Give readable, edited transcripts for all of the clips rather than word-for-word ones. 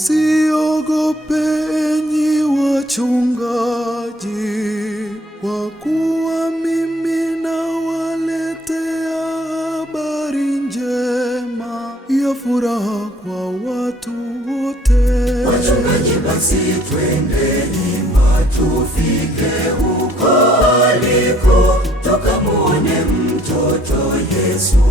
Msiogope enyi wachungaji, kwa kuwa mimi nawaletea habari njema ya furaha kwa watu wote. Wachungaji, basi twendeni tufike huko aliko, tukamuone mtoto Yesu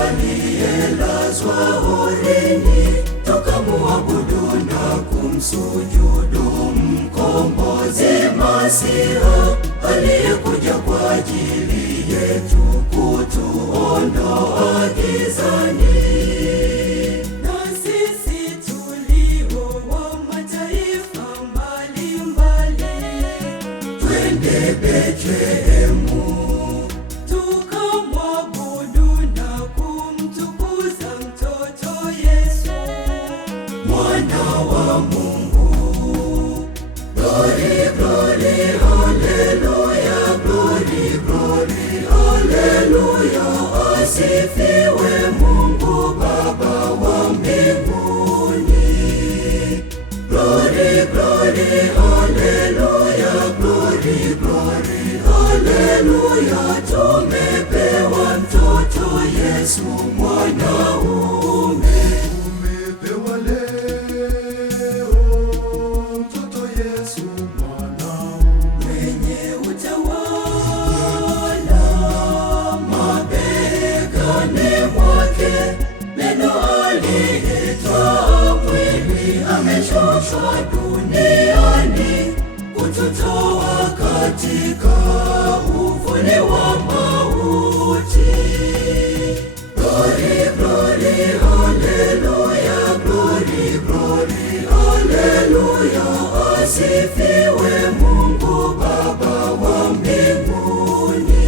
aliyelazwa horini, tukamuabudu na kumsujudu mkombozi Masiha, aliyekuja kwa ajili yetu kutuondoa gizani. Betlehemu tukamwabudu na kumtukuza mtoto Yesu, mwana wa Mungu. Glory, glory, hallelujah, glory, glory, hallelujah. Asifiwe Mungu Baba wa mbinguni. Glory, glory, hallelujah, glory, glory, hallelujah. Tumepewa mtoto Yesu mwanaume. Tumepewa leo mtoto Yesu mwanaume, mwenye utawala mabegani mwake, neno aliitwa mwili, ameshushwa duniani kututoa katika uvuli wa mauti. Glory, glory, hallelujah, glory, glory, hallelujah. Asifiwe Mungu Baba wa mbinguni.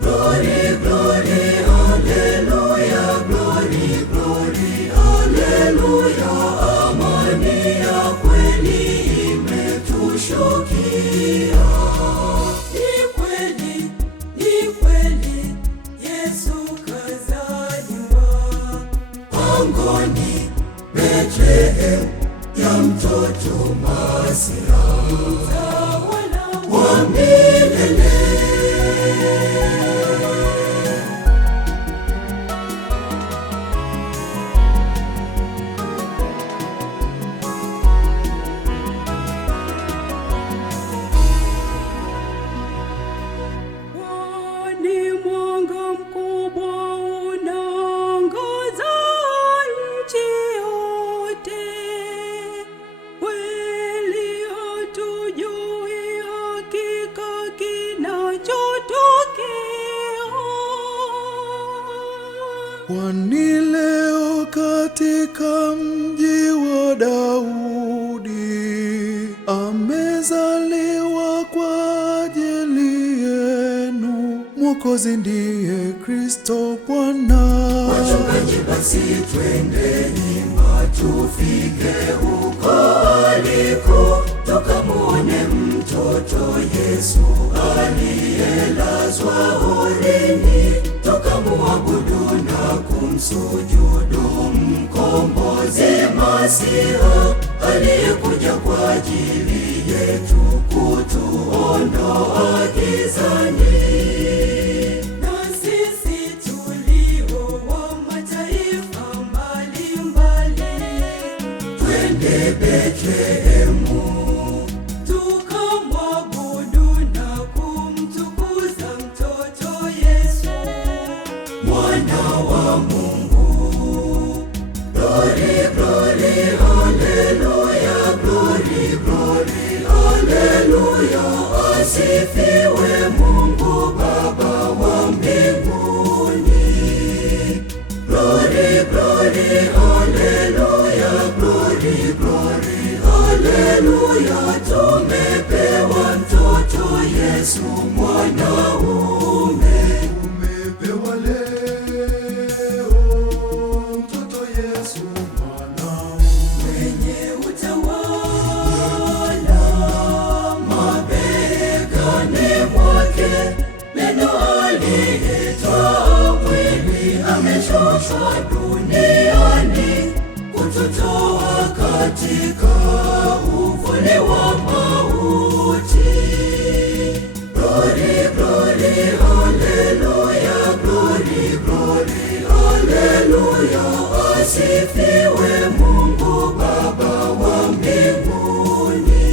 Glory, glory, hallelujah, glory, glory, hallelujah. Amani ya kweli imetushukia. Ni kweli, ni kweli, Yesu kazaliwa pangoni Betlehemu ya mtoto Masiha, mtawala wa milele. kwani leo katika mji wa Daudi amezaliwa kwa ajili yenu Mwokozi, ndiye Kristo Bwana. Wachungaji, basi twendeni tufike huko aliko, tukamuone mtoto Yesu aliyelazwa horini, tukamuabudu na kumsujudu mkombozi Masiha, aliyekuja kwa ajili yetu kutuondoa gizani. Betlehemu tukamwabudu na kumtukuza mtoto Yesu, mwana wa Mungu. Glory, glory, hallelujah, glory, glory, hallelujah. Asifiwe Mungu Baba wa mbinguni. Glory, glory, hallelujah, glory, glory, hallelujah. Tumepewa mtoto Yesu mwanaume. Tumepewa leo mtoto Yesu mwanaume, mwenye utawala mabegani mwake, neno aliitwa mwili, ameshushwa duniani kututoa katika uvuli wa mauti. Glory, glory, hallelujah, glory, glory, hallelujah. Asifiwe Mungu Baba wa mbinguni.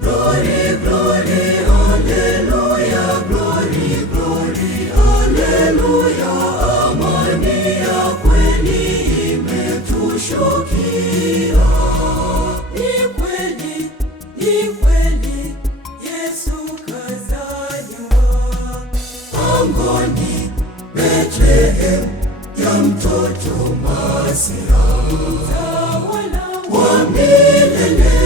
Glory, glory, hallelujah, glory, glory, hallelujah. Amani ya kweli imetushukia. Ni kweli, ni kweli, Yesu kazaliwa pangoni Bethlehem ya mtoto Masia, mtawala wa milele.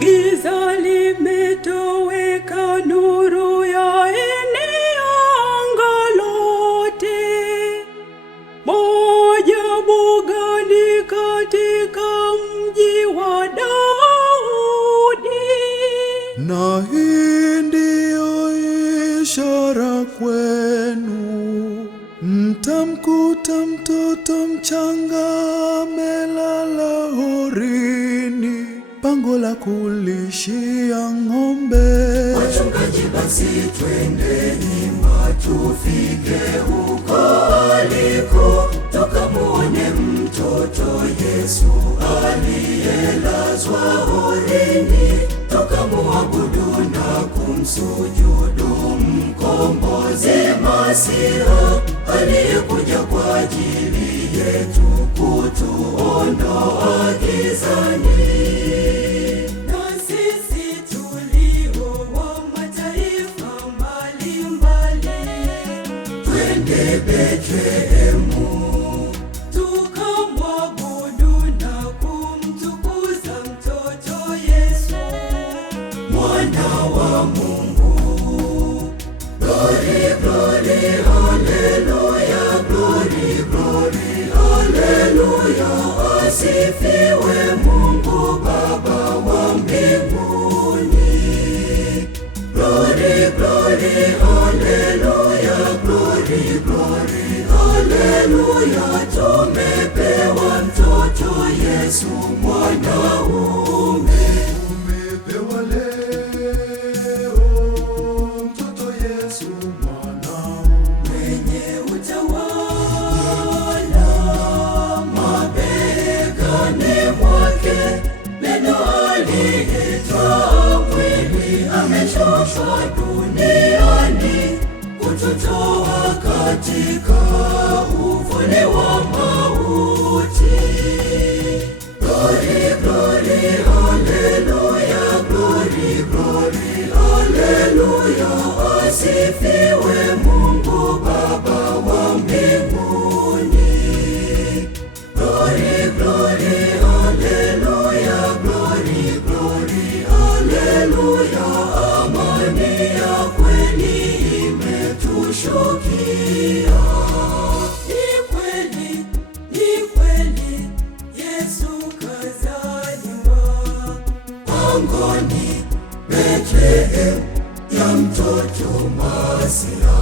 Giza limetoweka, nuru yaenea anga lote. Maajabu gani katika mji wa Daudi! Na hii ndiyo ishara kwenu, mtamkuta mtoto mchanga amelala horini, pango la kulishia ng'ombe. Wachungaji, basi twendeni tufike huko aliko, tukamuone mtoto Yesu aliyelazwa horini, tukamuabudu na kumsujudu mkombozi Masiha, aliyekuja kwa ajili yetu kutuondoa gizani. Na sisi tulio wa mataifa mbalimbali, twende Betlehemu tukamwabudu na kumtukuza mtoto Yesu, mwana wa Mungu. Glory, glory, hallelujah, glory, glory, hallelujah. Asifiwe Mungu Baba wa mbinguni. Glory, glory, hallelujah, glory, glory, hallelujah. Tumepewa mtoto Yesu mwanaume. Umepewa leo mtoto Yesu mwanaume, Mwenye utawala mabegani mwake, neno aliyetwaa mwili, ameshushwa duniani kututoa katika uvuli wa mauti. Glory, glory, hallelujah, glory, glory, hallelujah. Asifiwe Mungu Baba wa mbinguni. Glory, glory, hallelujah, glory, glory, hallelujah. Amani ya kweli imetushukia. Ni kweli, ni kweli, Yesu kazaliwa pangoni Bethlehem ya mtoto Masia.